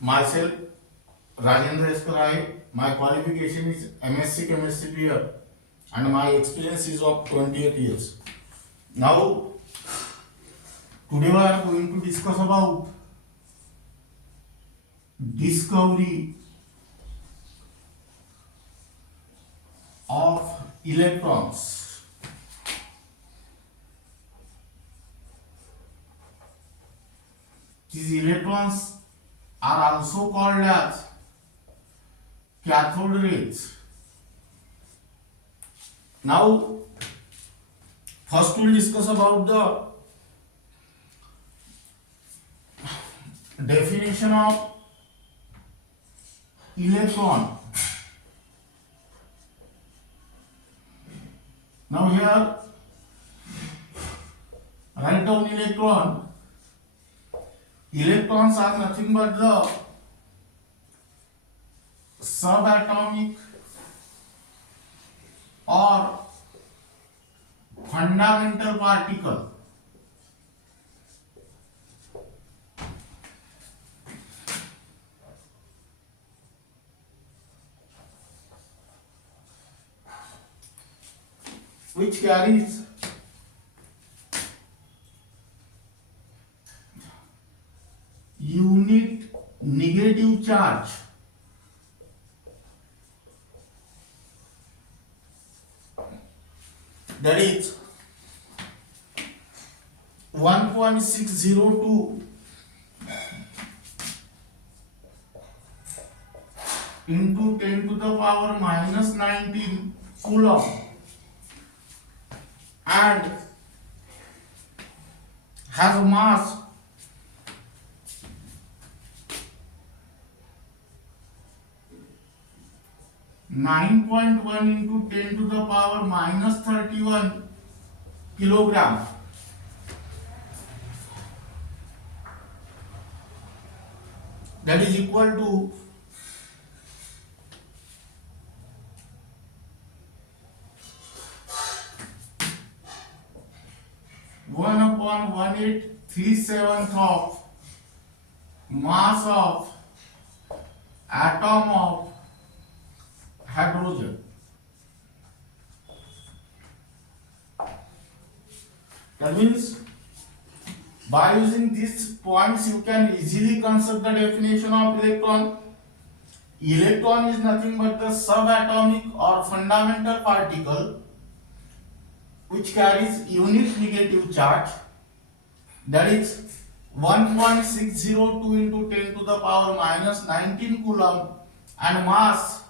Myself, Rajendra Escarai. My qualification is MSc Chemistry BA and my experience is of 28 years. Now, today we are going to discuss about discovery of electrons. These electrons are also called as cathode rays. Now, first we'll discuss about the definition of electron. Now here, write down electron. Electrons are nothing but the subatomic or fundamental particle which carries unit negative charge. That is 1.602 into 10 to the power minus 19 coulomb and has a mass 9.1 into 10 to the power minus 31 kilogram. That is equal to 1/1837 of mass of atom of hydrogen. That means by using these points you can easily construct the definition of electron. Electron is nothing but the subatomic or fundamental particle which carries unit negative charge, that is 1.602 into 10 to the power minus 19 coulomb and mass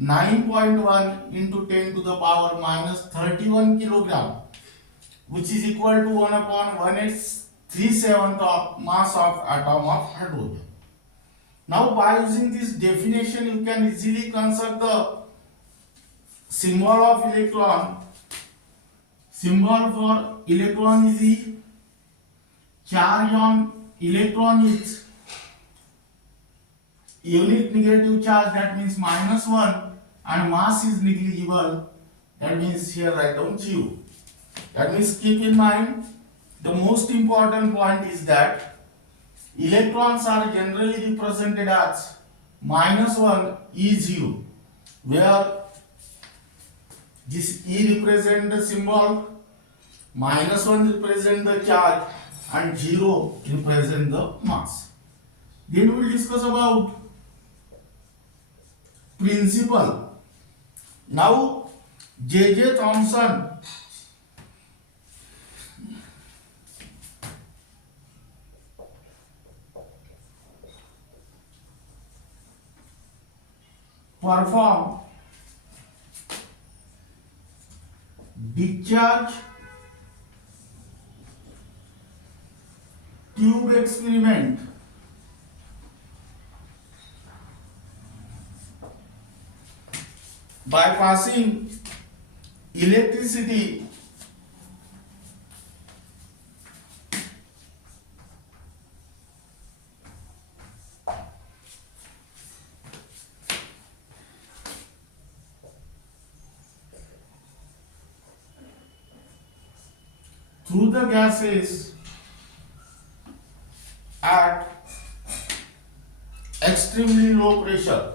9.1 into 10 to the power minus 31 kilogram, which is equal to 1/1837 of mass of atom of hydrogen. Now by using this definition you can easily construct the symbol of electron. Symbol for electron is E. Charge on electron is unit negative charge, that means -1, and mass is negligible, that means here write down Q. That means keep in mind the most important point is that electrons are generally represented as -1 E0, where this E represent the symbol, -1 represent the charge and 0 represent the mass. Then we will discuss about principle. Now J.J. Thomson performed discharge tube experiment by passing electricity through the gases at extremely low pressure.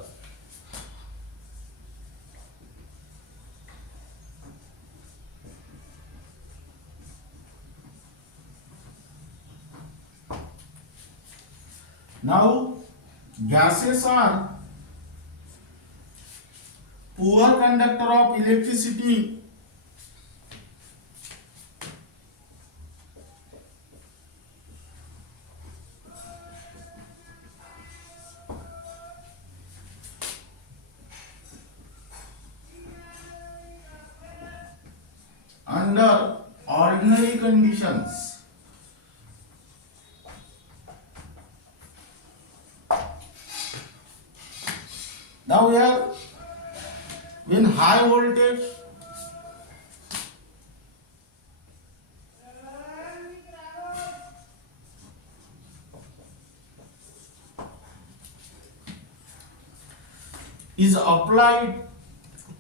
Now, gases are poor conductor of electricity under ordinary conditions. Now here, when high voltage is applied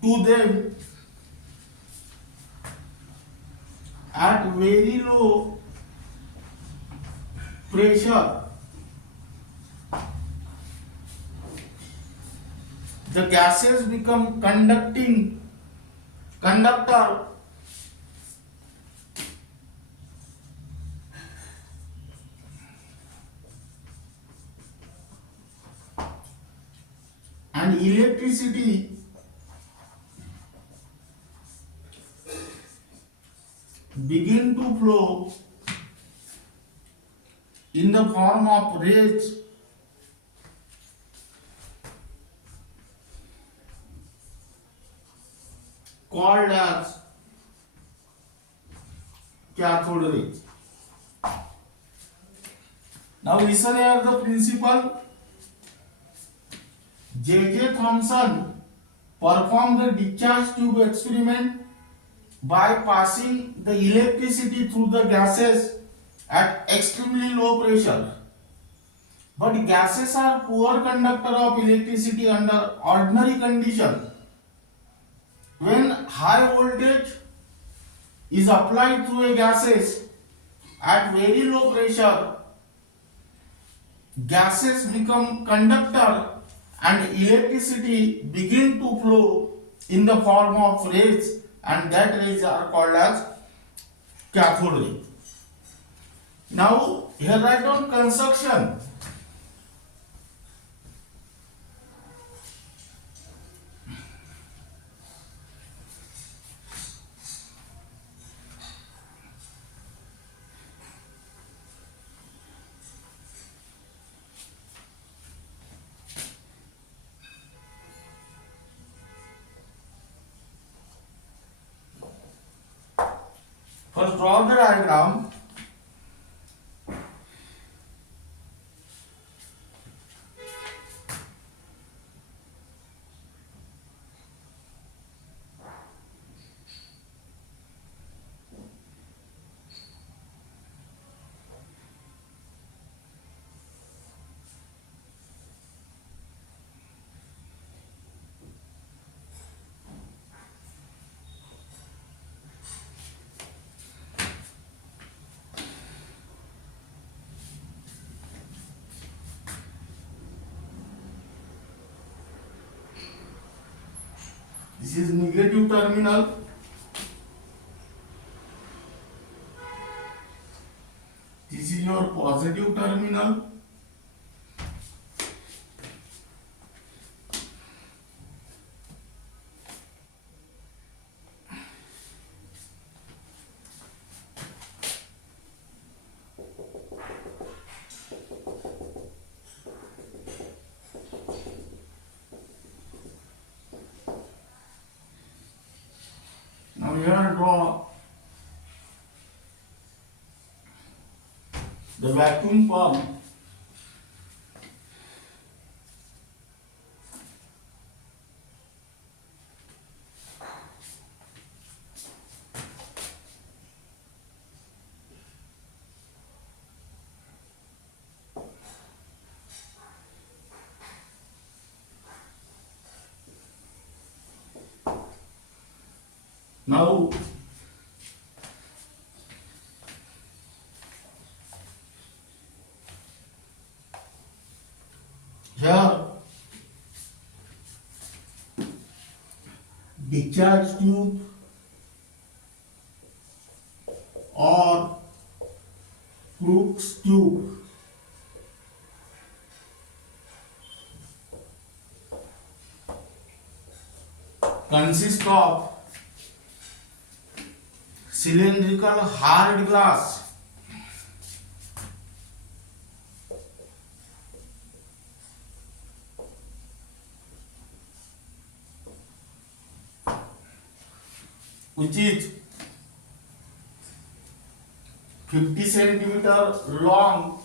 to them at very low pressure, the gases become conductor and electricity begin to flow in the form of rays called as cathode rays. Now listen here the principle. J.J. Thomson performed the discharge tube experiment by passing the electricity through the gases at extremely low pressure. But gases are poor conductor of electricity under ordinary condition. When high voltage is applied through a gases at very low pressure, gases become conductor and electricity begin to flow in the form of rays, and that rays are called as cathode ray. Now here write down construction. First draw the diagram. This is negative terminal. This is your positive terminal. Now here draw the vacuum pump. Now here discharge tube or Crookes tube consists of cylindrical hard glass which is 50 centimeter long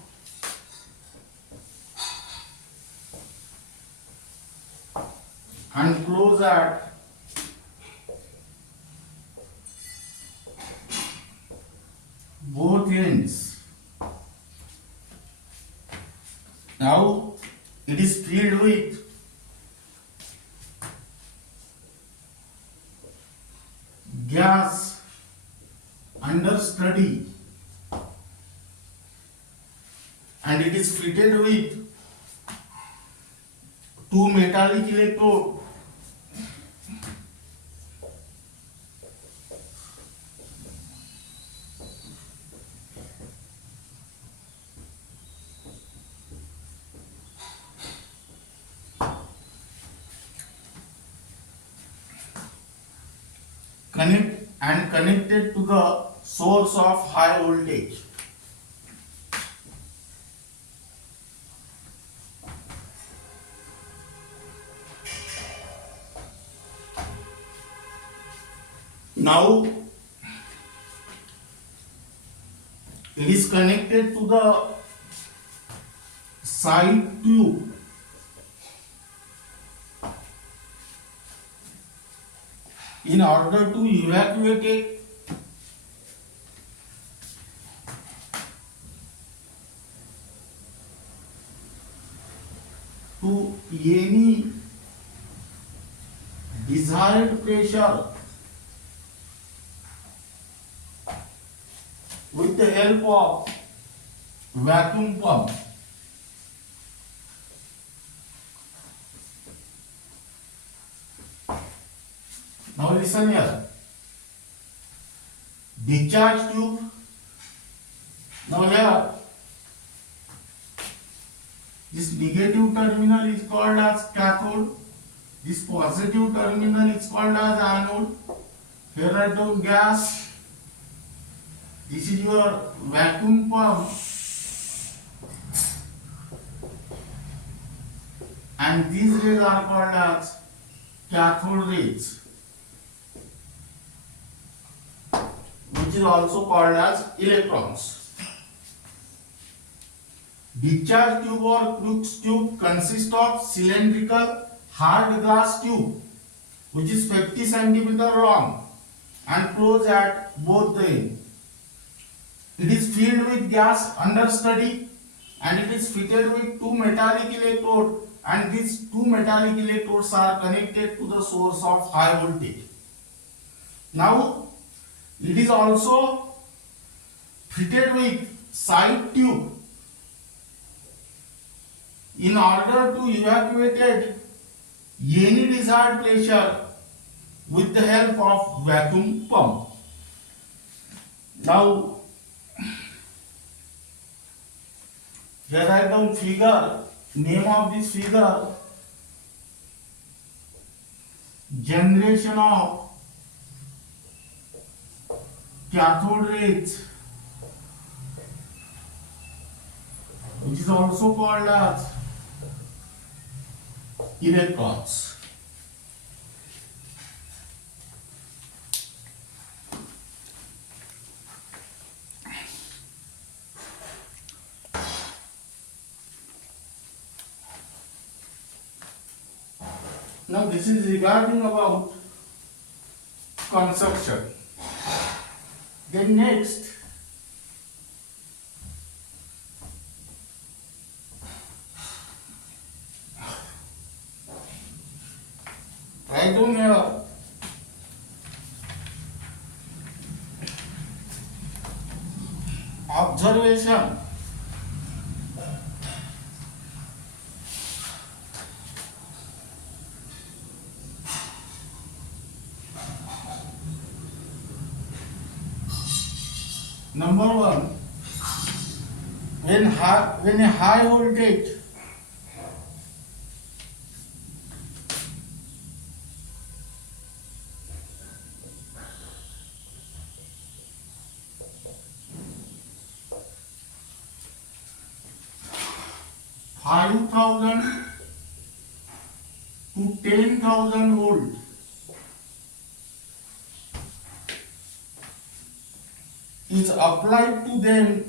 and close at both ends. Now it is filled with gas under study and it is fitted with two metallic electrodes connected to the source of high voltage. Now it is connected to the side tube in order to evacuate it to any desired pressure with the help of vacuum pump. Now listen here. Discharge tube. Now here, this negative terminal is called as cathode. This positive terminal is called as anode. Here write down gas. This is your vacuum pump. And these rays are called as cathode rays, which is also called as electrons. Discharge tube or Crookes tube consists of cylindrical hard glass tube which is 50 centimeter long and closed at both the ends. It is filled with gas understudy and it is fitted with two metallic electrodes, and these two metallic electrodes are connected to the source of high voltage. Now it is also fitted with side tube in order to evacuate any desired pressure with the help of vacuum pump. Now here write down figure, name of this figure, generation of cathode rays, which is also called as electrons. Now this is regarding about consumption. Then next, write down here observation Number one, when a high voltage (5,000 to 10,000 volt) is applied to them,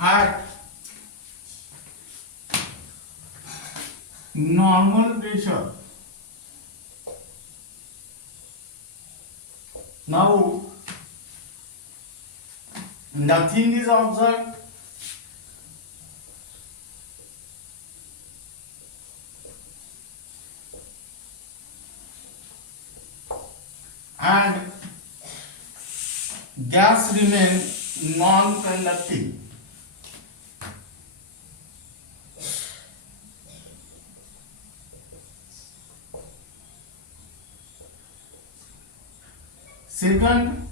at normal pressure. Now, nothing is observed. And gas remains non-conducting. Second,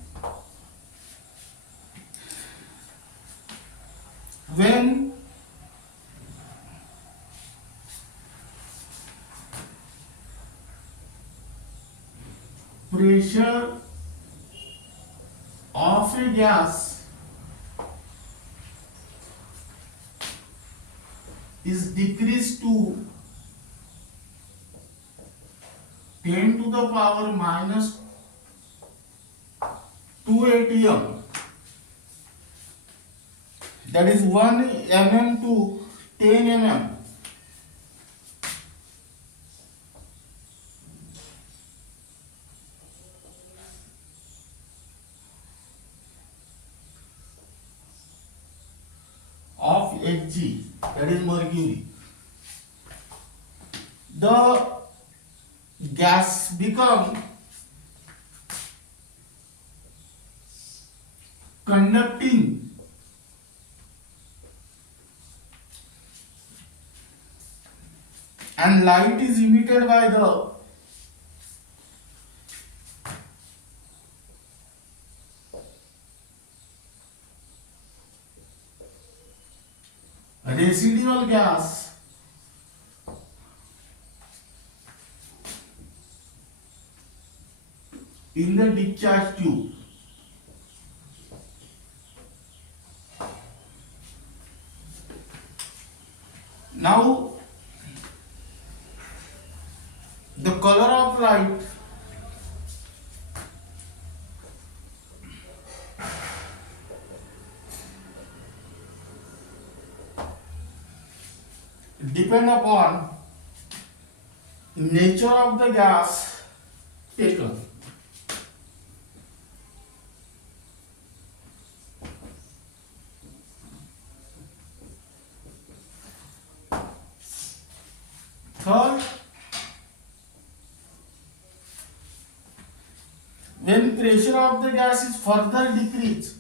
when pressure of a gas is decreased to 10 to the power minus 2 atm, that is 1 mm to 10 mm, of Hg, that is mercury, the gas become conducting and light is emitted by the residual gas in the discharge tube. Now, the color of light depend upon nature of the gas taken. Third, when pressure of the gas is further decreased,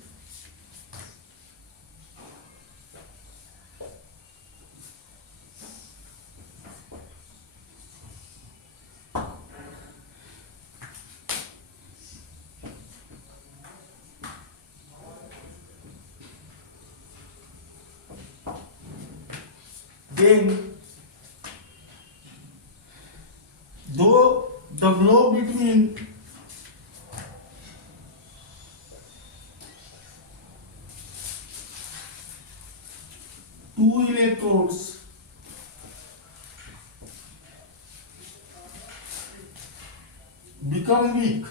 then though the glow between two electrodes become weak,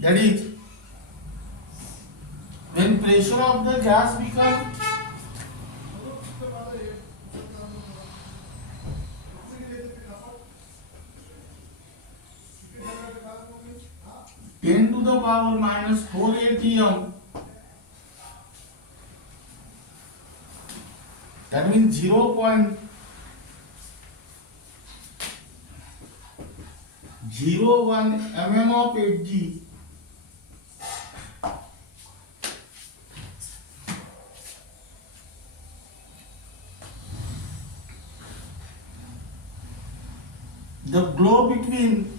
that is, when pressure of the gas becomes (10 to the power minus 4 atm), that means 0.01 mm of Hg, the glow between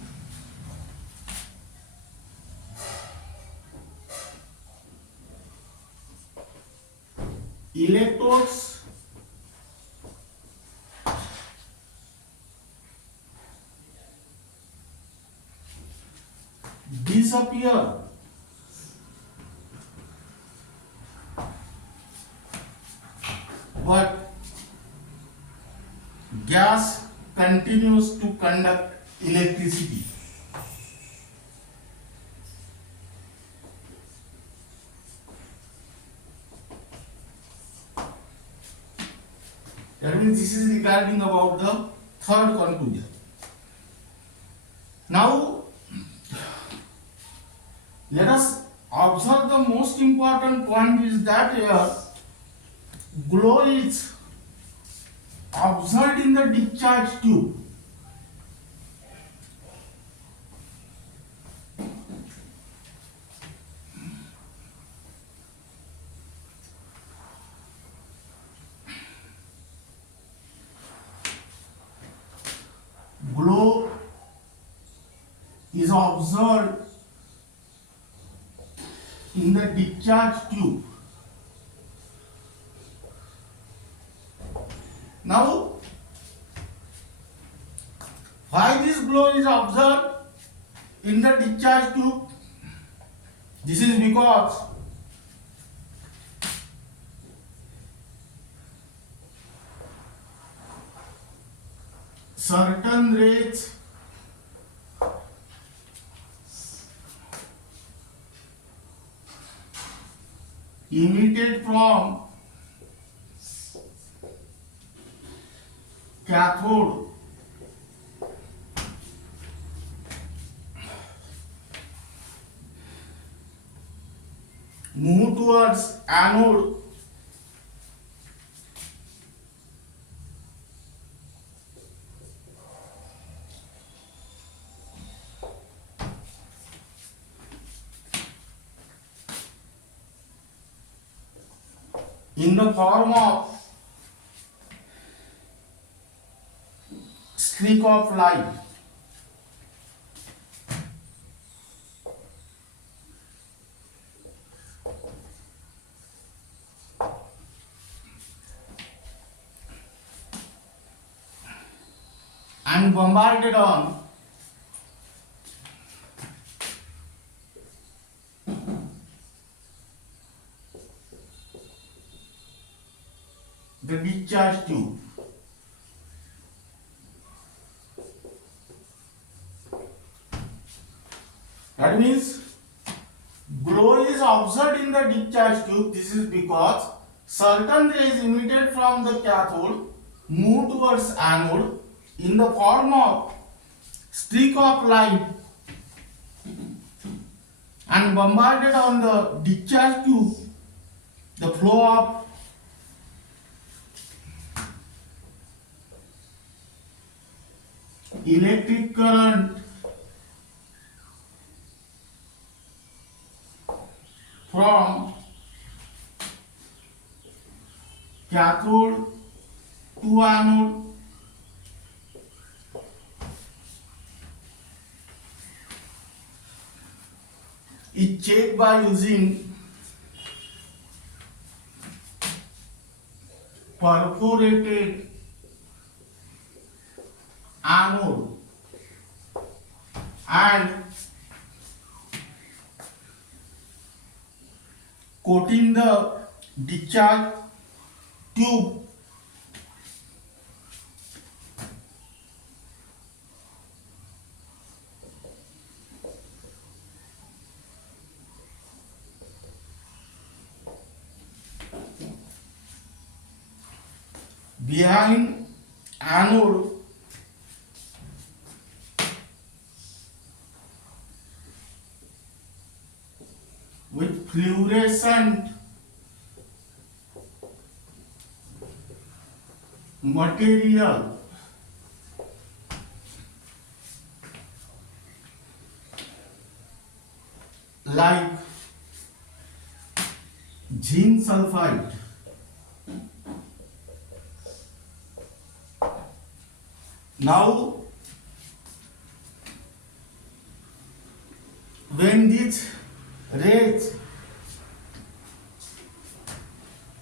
electrodes disappear, but gas continues to conduct electricity. That means this is regarding about the third conclusion. Now let us observe the most important point is that here glow is observed in the discharge tube. Glow is observed in the discharge tube. Now, why this glow is observed in the discharge tube? This is because certain rays emitted from cathode move towards anode in the form of streak of light. And bombarded on the discharge tube. That means glow is observed in the discharge tube. This is because certain rays emitted from the cathode move towards anode in the form of streak of light and bombarded on the discharge tube. The flow of electric current from cathode to anode is checked by using perforated anode and coating the discharge tube behind anode with fluorescent material like zinc sulfide. Now when these rays,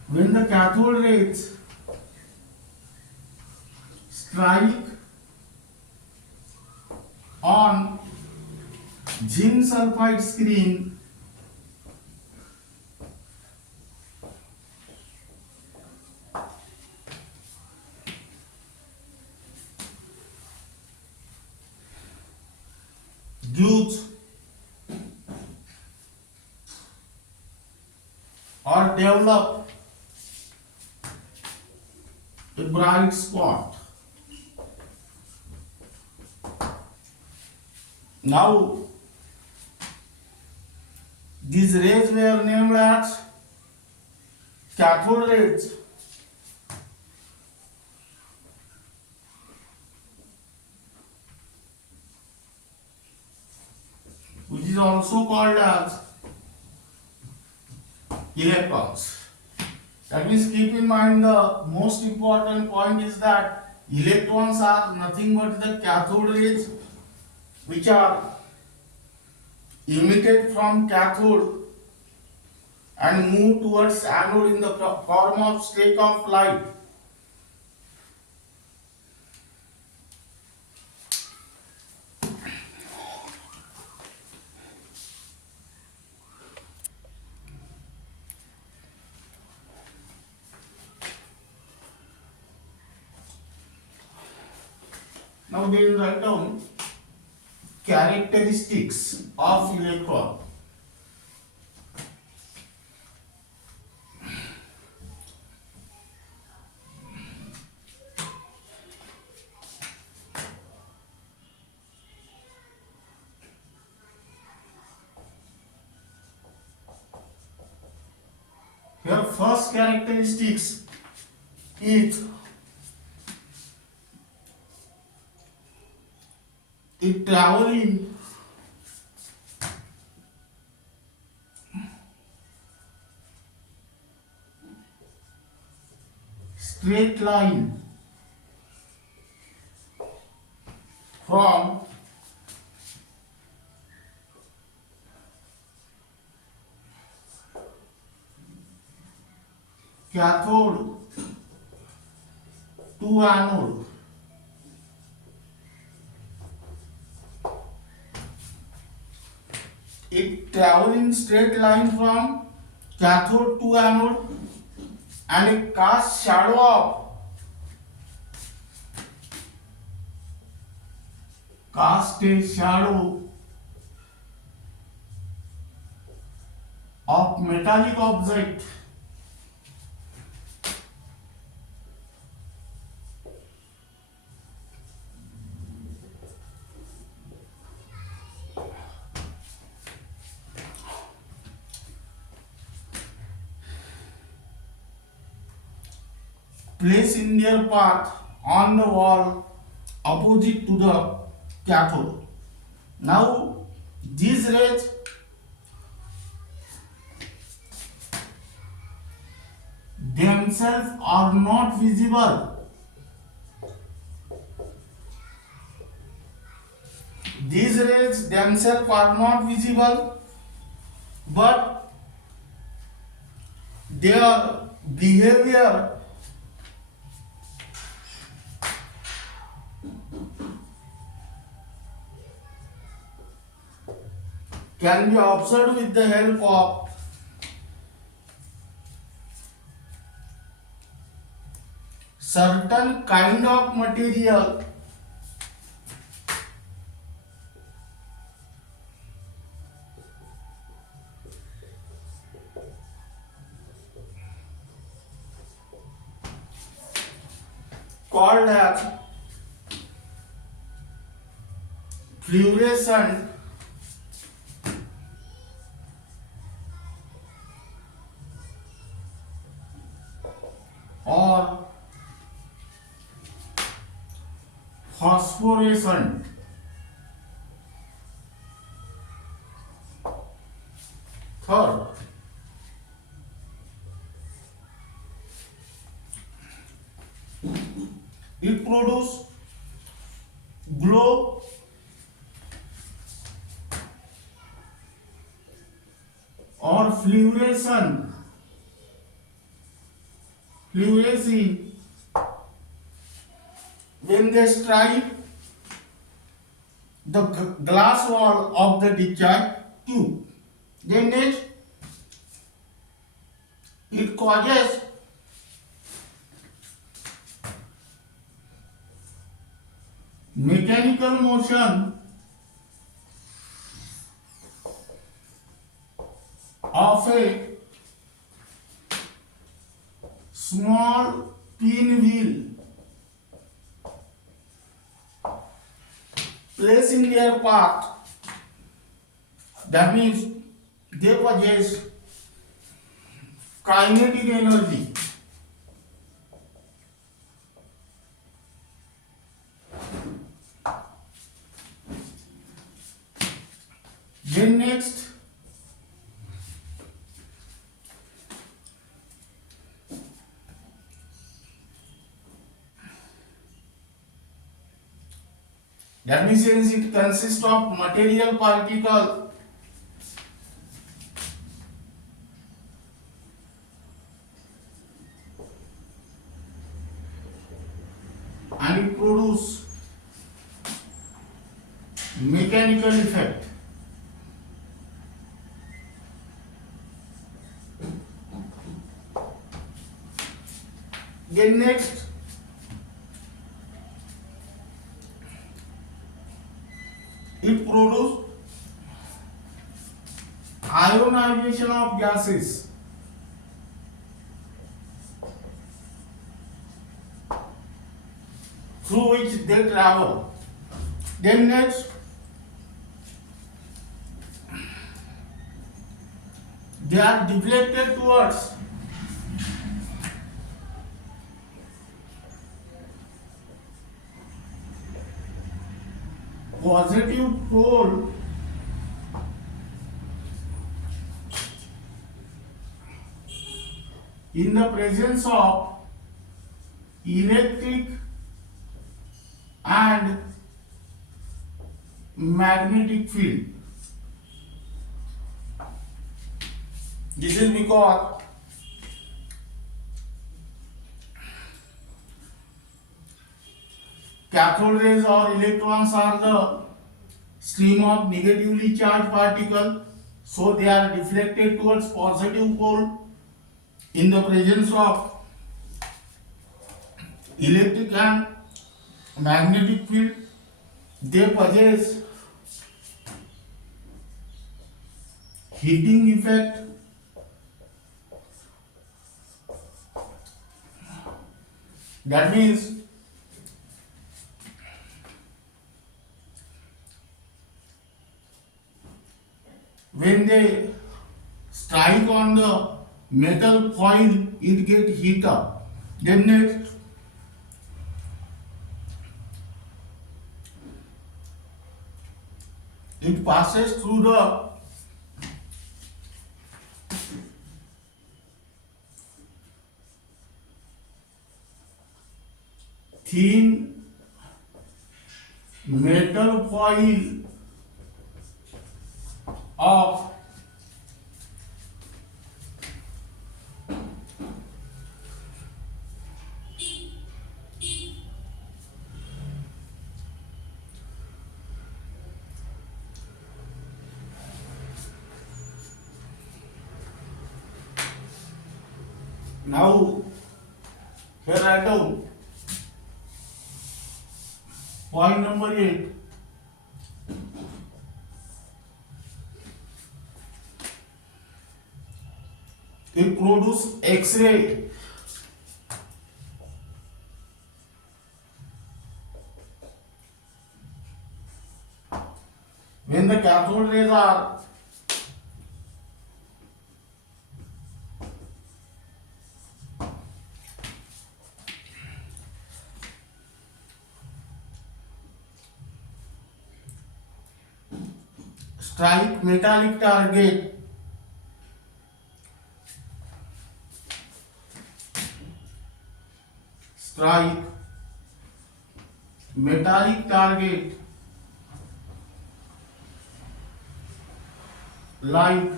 when the cathode rays strike on zinc sulfide screen, gives or develop a bright spot. Now, these rays were named as cathode rays. Which is also called as electrons. That means keep in mind the most important point is that electrons are nothing but the cathode rays which are emitted from cathode and move towards anode in the form of streak of light. Now we will write down characteristics of electron. Here first characteristics is it traveling straight line from cathode to anode. It travels in straight line from cathode to anode and it casts shadow of metallic object placed in their path on the wall opposite to the cathode. Now these rays themselves are not visible. These rays themselves are not visible, but their behavior can be observed with the help of certain kind of material called as fluorescent or phosphorescent. Third, it produces glow or fluorescing when they strike the glass wall of the discharge tube. Then next, it causes mechanical motion of a small pinwheel placed in their path. That means they possess kinetic energy. Then next, that means it consists of material particle and it produces mechanical effect. Then next, it produces ionization of gases. Through which they travel. Then next, they are deflected towards positive pole in the presence of electric and magnetic field. This is because cathode rays or electrons are the stream of negatively charged particle, so they are deflected towards positive pole in the presence of electric and magnetic field. They possess heating effect. That means when they strike on the metal foil, it gets heat up. Then next, it passes through the thin metal foil of now here write down point number 8. It produces X-ray. When the cathode rays are strike metallic target, like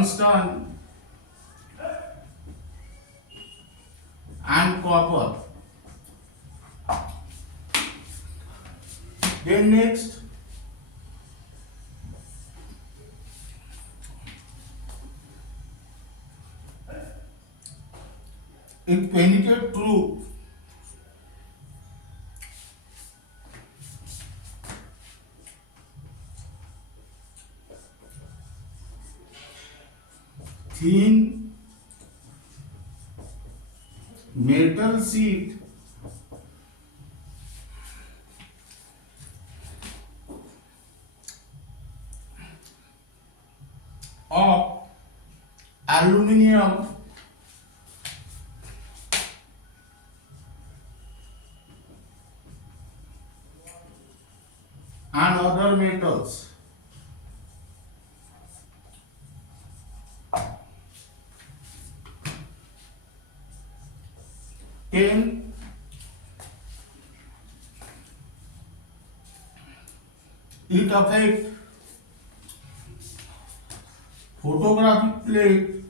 tungsten and copper. Then next, it penetrates through thin metal sheet of aluminium and other metals. Then it affects photographic plate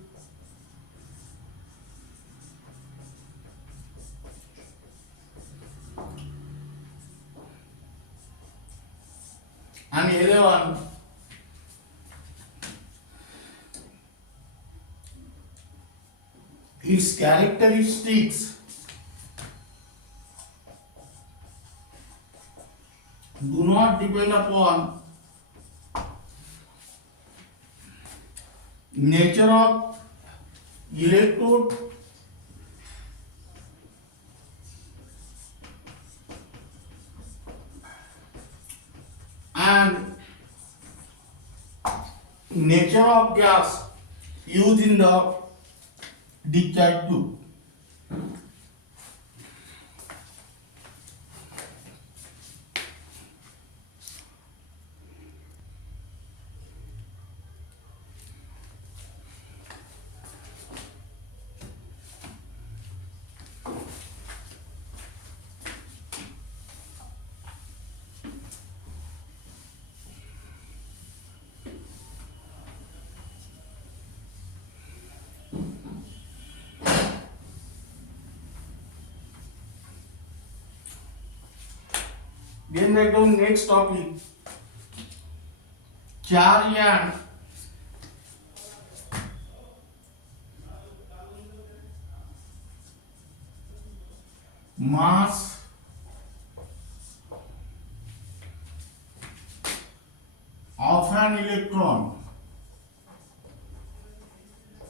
and 11 its characteristics do not depend upon nature of electrode and nature of gas used in the discharge tube. Then write down next topic, charge and mass of an electron,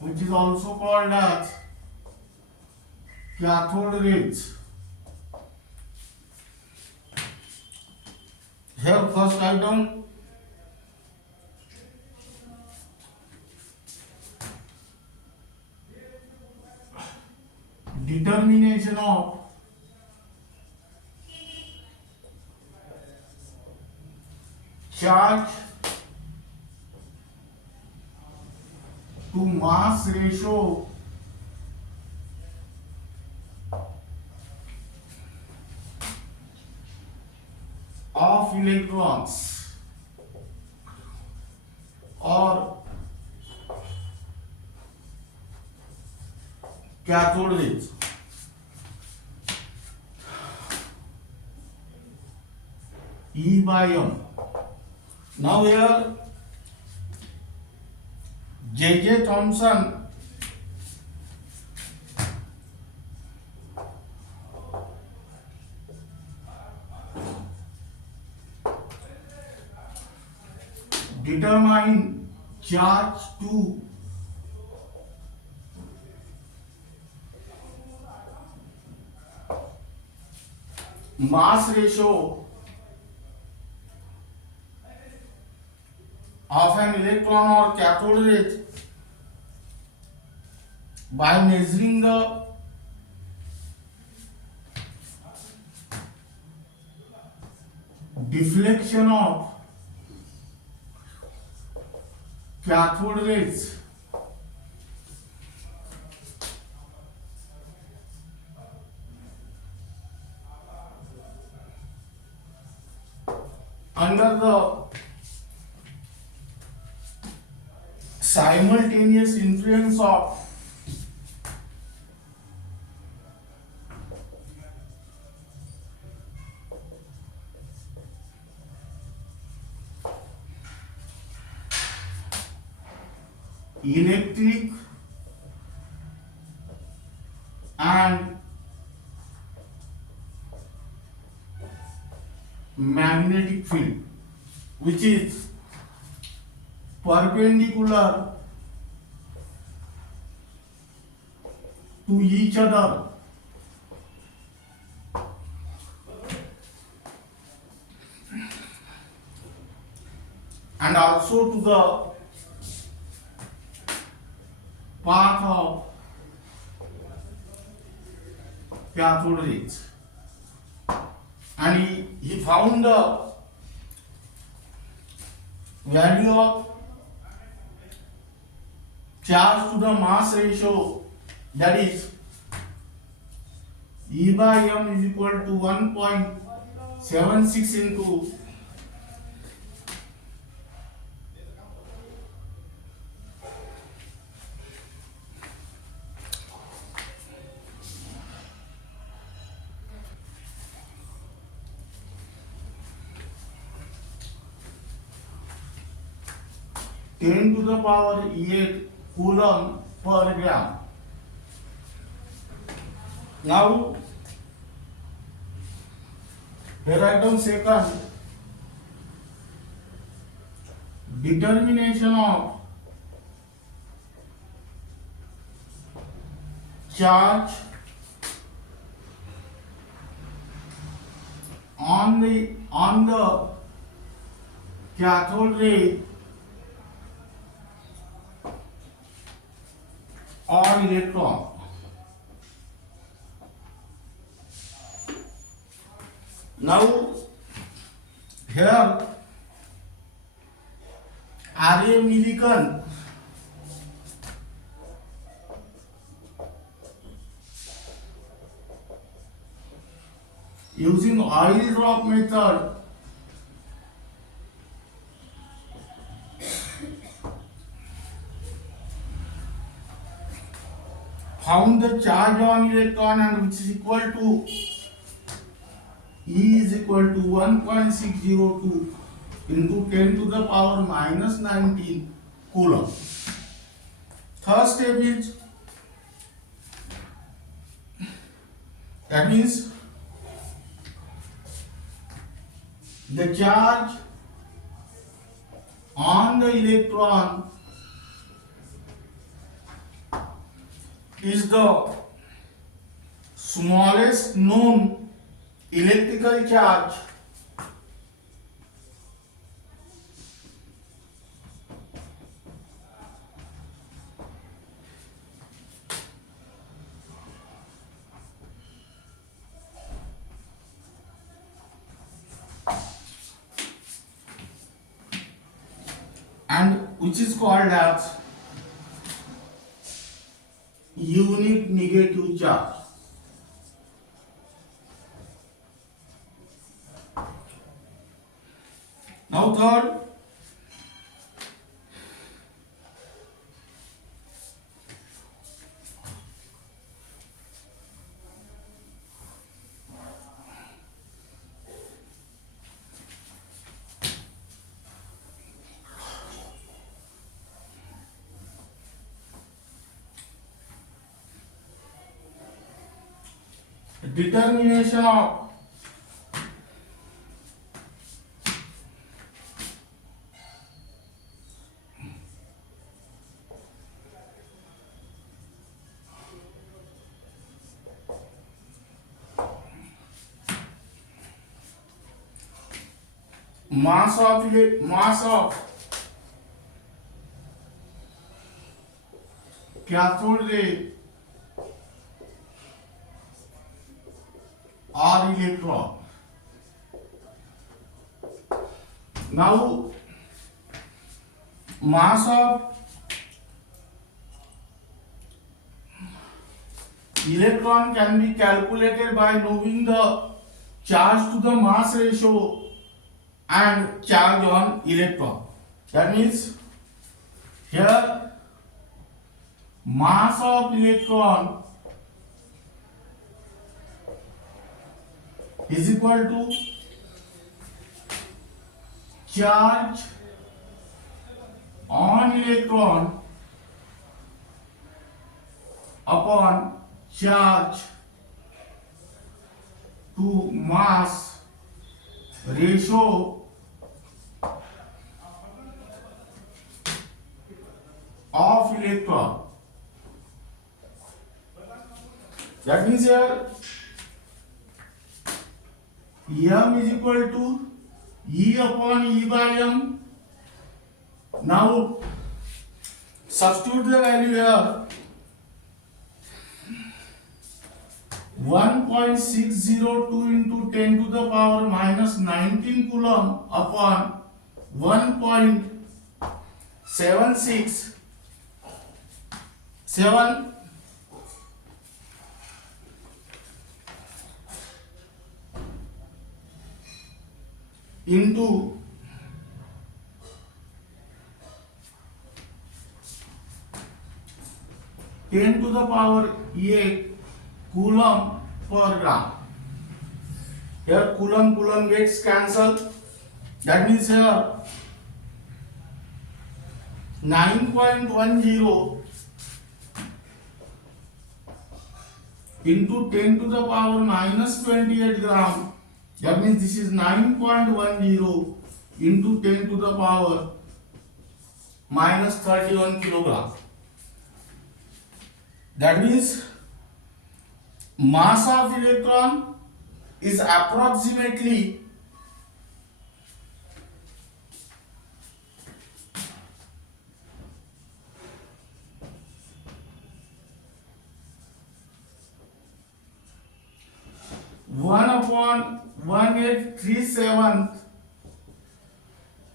which is also called as cathode rays. Here first item, determination of charge to mass ratio of electrons or cathode rays. E by M. Now here J.J. Thomson determine charge to mass ratio of an electron or cathode ray by measuring the deflection of cathode rays under the simultaneous influence of electric and magnetic field which is perpendicular to each other and also to the path of cathode rays. And he found the value of charge to the mass ratio, that is E by m is equal to 1.76 into 10 to the power 8 coulomb per gram. Now, here write down second, determination of charge on the cathode ray or electron. Now here RA millican using oil drop method found the charge on electron and which is equal to E is equal to 1.602 into 10 to the power minus 19 coulomb. Third step is, that means the charge on the electron is the smallest known electrical charge and which is called as unique negative charge. Now third, determination of mass of cathode ray or electron. Now, mass of electron can be calculated by knowing the charge to the mass ratio and charge on electron. That means here mass of electron is equal to charge on electron upon charge to mass ratio of electron. That means here m is equal to E upon E by m. Now substitute the value here. 1.602 into 10 to the power minus 19 coulomb upon 1.767 into 10 to the power 8 coulomb per gram. Here coulomb gets cancelled. That means here 9.10 into 10 to the power minus 28 gram. That means this is 9.10 into 10 to the power minus 31 kilogram. That means mass of electron is approximately 1/1837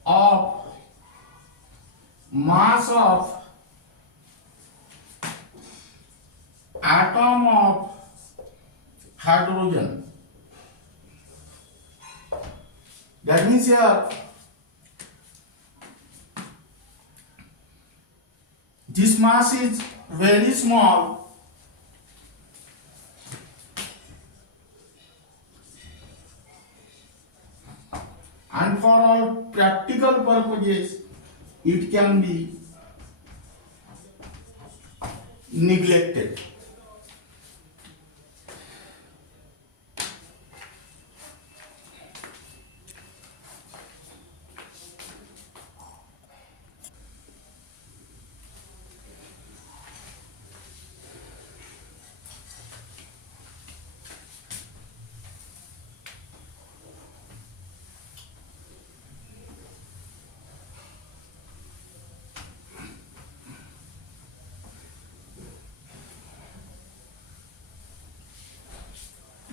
of mass of atom of hydrogen. That means here this mass is very small, and for all practical purposes it can be neglected.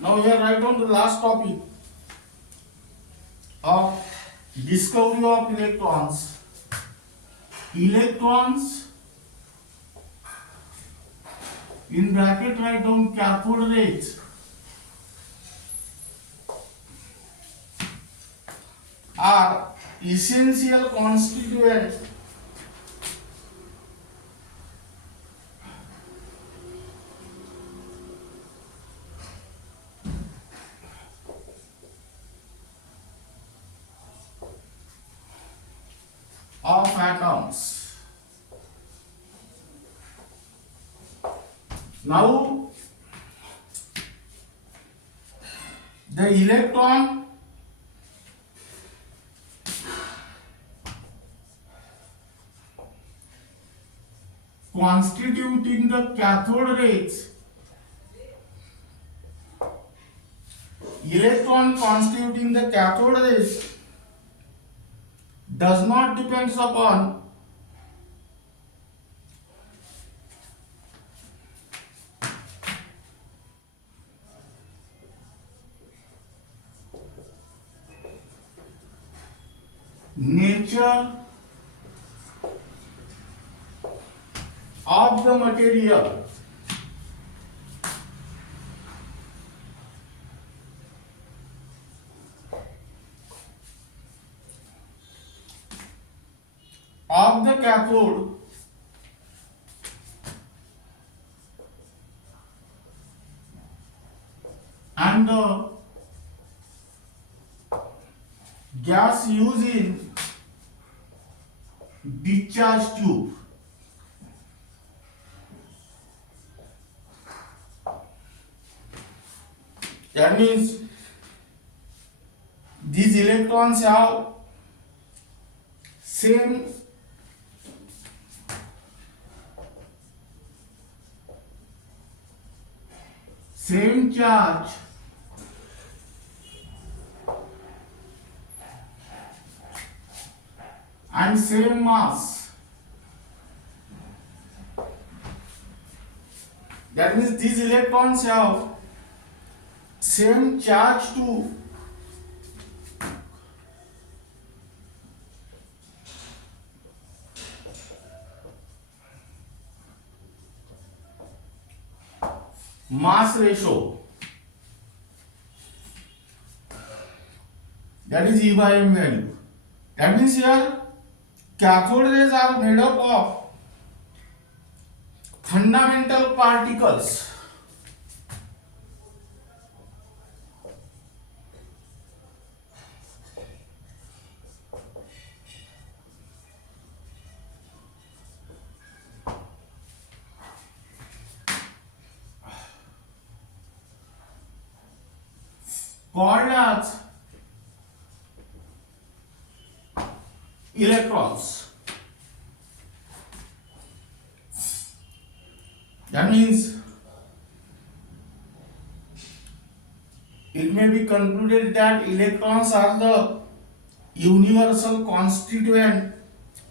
Now here write down the last topic of discovery of electrons. Electrons, in bracket write down cathode rays, are essential constituent of atoms. Now the electron constituting the cathode rays, does not depend upon nature of the material. Of the cathode and the gas used in discharge tube. That means these electrons have same charge and same mass. That means these electrons have same charge to mass ratio, that is E by M value. That means here cathode rays are made up of fundamental particles. Called as electrons. That means it may be concluded that electrons are the universal constituent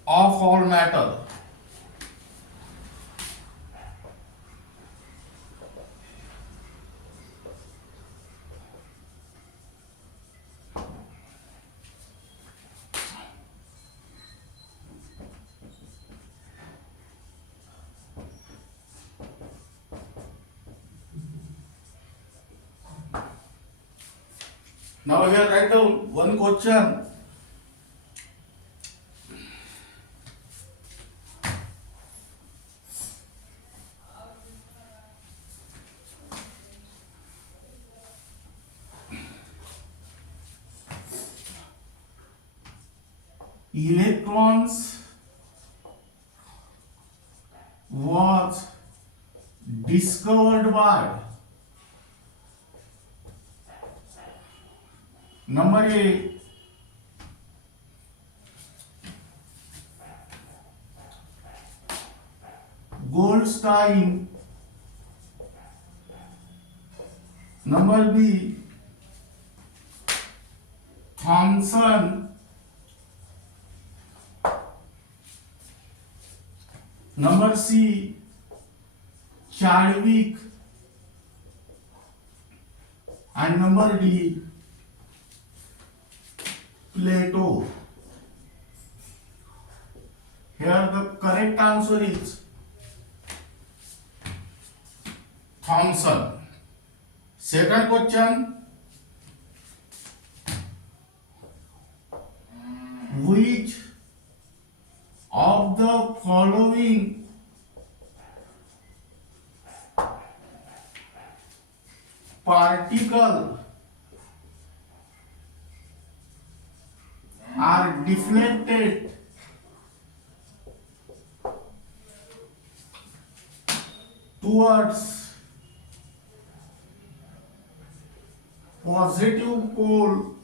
of all matter. Now here write down one question. Electrons was discovered by number A, Goldstein, number B, Thomson, number C, Chadwick, and number D, Plato. Here the correct answer is Thomson. Second question, which of the following particle are deflected towards positive pole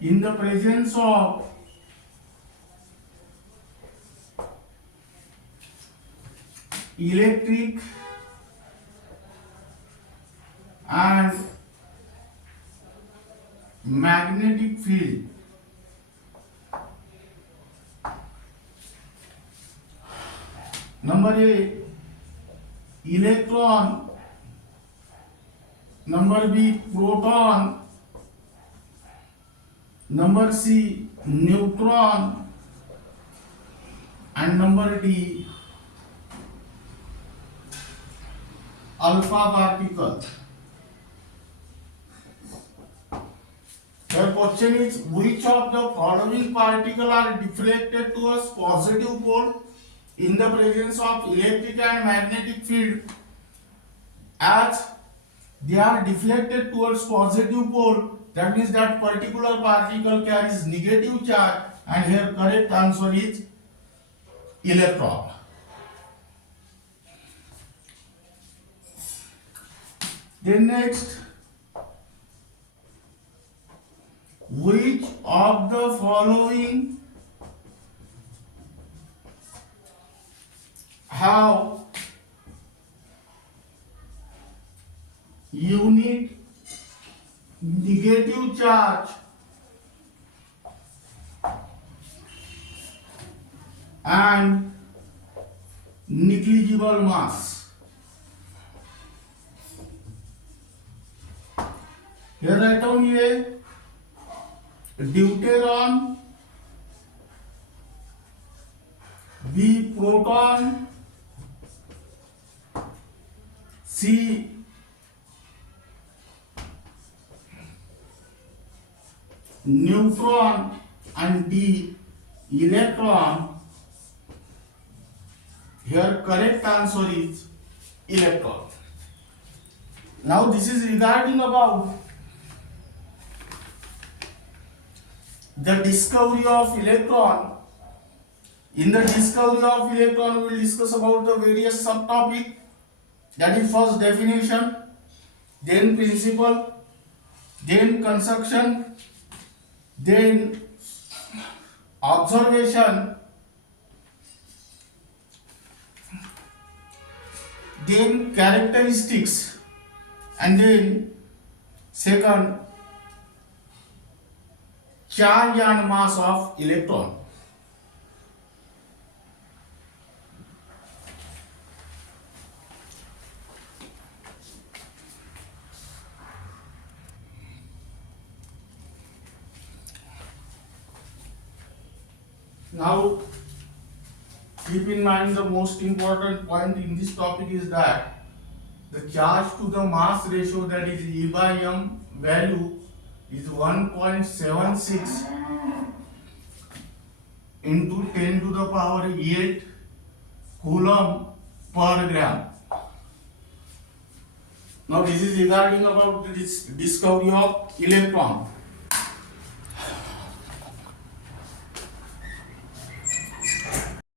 in the presence of electric and magnetic field. Number A, electron. Number B, proton. Number C, neutron. And number D, alpha particle. The question is, which of the following particle are deflected towards positive pole in the presence of electric and magnetic field, as they are deflected towards positive pole, that means that particular particle carries negative charge, and here correct answer is electron. Then next, which of the following have unit negative charge and negligible mass? Here write down A, deuteron, B, proton, C, neutron, and D, electron. Here correct answer is electron. Now this is regarding about the discovery of electron. In the discovery of electron, we will discuss about the various subtopic. That is first definition, then principle, then construction, then observation, then characteristics, and then second, charge and mass of electron. Now, keep in mind the most important point in this topic is that the charge to the mass ratio, that is E by M value, is 1.76 into 10 to the power 8 coulomb per gram. Now this is regarding about the discovery of electron.